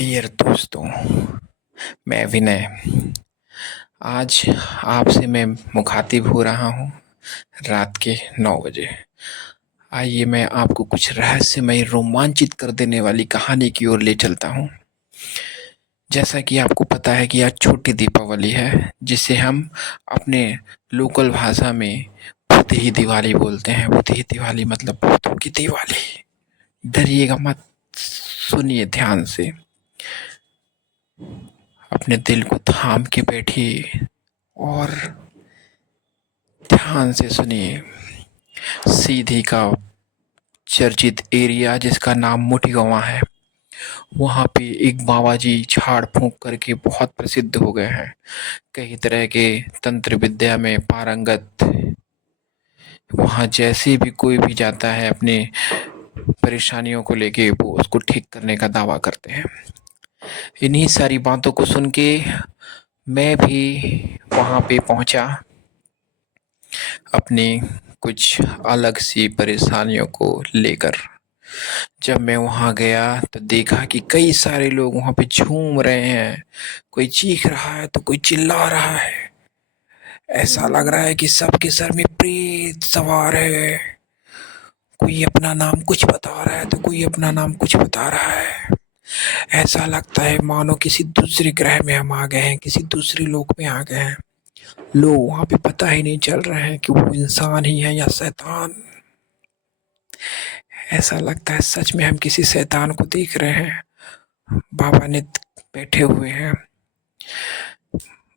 Dear दोस्तों, मैं विनय आज आपसे मैं मुखातिब हो रहा हूँ रात के 9 बजे। आइए मैं आपको कुछ रहस्यमय रोमांचित कर देने वाली कहानी की ओर ले चलता हूँ। जैसा कि आपको पता है कि आज छोटी दीपावली है, जिसे हम अपने लोकल भाषा में भूत ही दिवाली बोलते हैं। भूत ही दिवाली मतलब भूतों की दिवाली। डरिएगा मत, सुनिए ध्यान से, अपने दिल को थाम के बैठिए और ध्यान से सुनिए। सीधी का चर्चित एरिया जिसका नाम मुठीगवा है, वहाँ पे एक बाबा जी झाड़ फूंक करके बहुत प्रसिद्ध हो गए हैं। कई तरह के तंत्र विद्या में पारंगत। वहाँ जैसे भी कोई भी जाता है अपने परेशानियों को लेके, वो उसको ठीक करने का दावा करते हैं। इन्हीं सारी बातों को सुन के मैं भी वहाँ पे पहुँचा, अपनी कुछ अलग सी परेशानियों को लेकर। जब मैं वहाँ गया तो देखा कि कई सारे लोग वहाँ पे झूम रहे हैं। कोई चीख रहा है तो कोई चिल्ला रहा है। ऐसा लग रहा है कि सबके सर में प्रेत सवार है। कोई अपना नाम कुछ बता रहा है तो कोई अपना नाम कुछ बता रहा है। ऐसा लगता है मानो किसी दूसरे ग्रह में हम आ गए हैं, किसी दूसरे लोक में आ गए हैं। लोग वहाँ पे पता ही नहीं चल रहा है कि वो इंसान ही है या शैतान। ऐसा लगता है सच में हम किसी शैतान को देख रहे हैं। बाबा ने बैठे हुए हैं।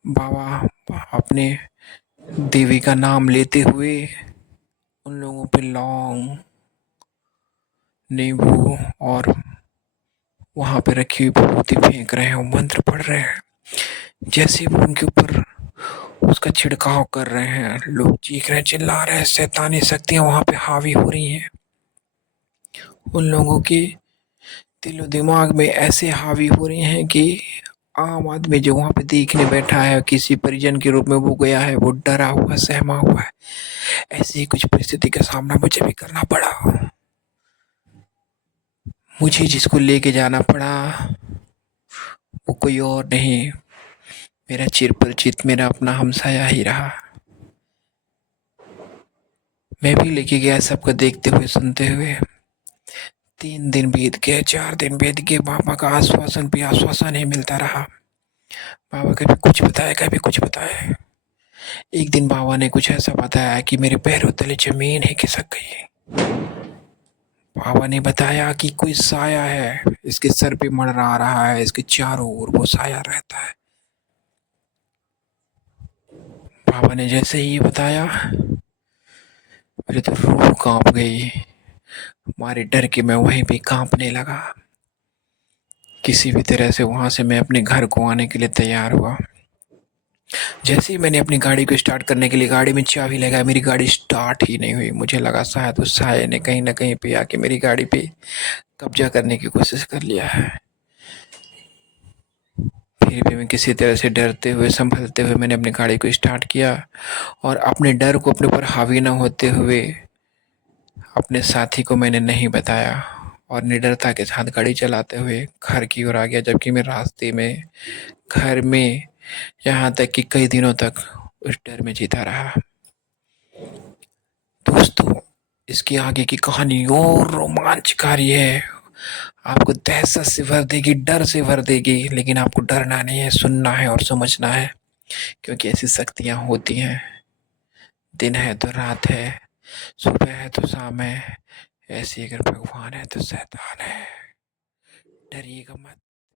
बाबा अपने देवी का नाम लेते हुए उन लोगों पे लौंग, नींबू और वहां पे रखी हुई विभूति फेंक रहे हैं और मंत्र पढ़ रहे हैं। जैसे वो उनके ऊपर उसका छिड़काव कर रहे हैं, लोग चीख रहे हैं, चिल्ला रहे हैं। शैतानी शक्तियां वहां पे हावी हो रही हैं। उन लोगों के दिलो दिमाग में ऐसे हावी हो रही हैं कि आम आदमी जो वहां पे देखने बैठा है, किसी परिजन के रूप में वो गया है, वो डरा हुआ सहमा हुआ है। ऐसी ही कुछ परिस्थिति का सामना मुझे भी करना पड़ा। मुझे जिसको लेके जाना पड़ा वो कोई और नहीं, मेरा चिरपरिचित, मेरा अपना हमसाया ही रहा। मैं भी लेके गया सबको देखते हुए सुनते हुए। 3 दिन बीत गए, 4 दिन बीत गए, बाबा का आश्वासन पे आश्वासन ही मिलता रहा। बाबा कभी कुछ बताए, कभी कुछ बताए। एक दिन बाबा ने कुछ ऐसा बताया कि मेरे पैरों तले जमीन ही खिसक गई। बाबा ने बताया कि कोई साया है, इसके सर पे मंडरा रहा है, इसके चारों ओर वो साया रहता है। बाबा ने जैसे ही ये बताया, मेरी तो रूह कांप गई। मारे डर के मैं वहीं पे कांपने लगा। किसी भी तरह से वहां से मैं अपने घर को आने के लिए तैयार हुआ। जैसे ही मैंने अपनी गाड़ी को स्टार्ट करने के लिए गाड़ी में चाबी लगाई, मेरी गाड़ी स्टार्ट ही नहीं हुई। मुझे लगा शायद उस साये ने कहीं ना कहीं पे आके मेरी गाड़ी पे कब्जा करने की कोशिश कर लिया है। फिर भी मैं किसी तरह से डरते हुए, संभलते हुए मैंने अपनी गाड़ी को स्टार्ट किया और अपने डर को अपने ऊपर हावी ना होते हुए अपने साथी को मैंने नहीं बताया और निडरता के साथ गाड़ी चलाते हुए घर की ओर आ गया। जबकि मैं रास्ते में, घर में, यहाँ तक कि कई दिनों तक उस डर में जीता रहा। दोस्तों, इसकी आगे की कहानी और रोमांचकारी है। आपको दहशत से भर देगी, डर से भर देगी, लेकिन आपको डरना नहीं है, सुनना है और समझना है, क्योंकि ऐसी शक्तियां होती हैं। दिन है तो रात है, सुबह है तो शाम है। ऐसी अगर भगवान है तो शैतान है। डरिएगा मत।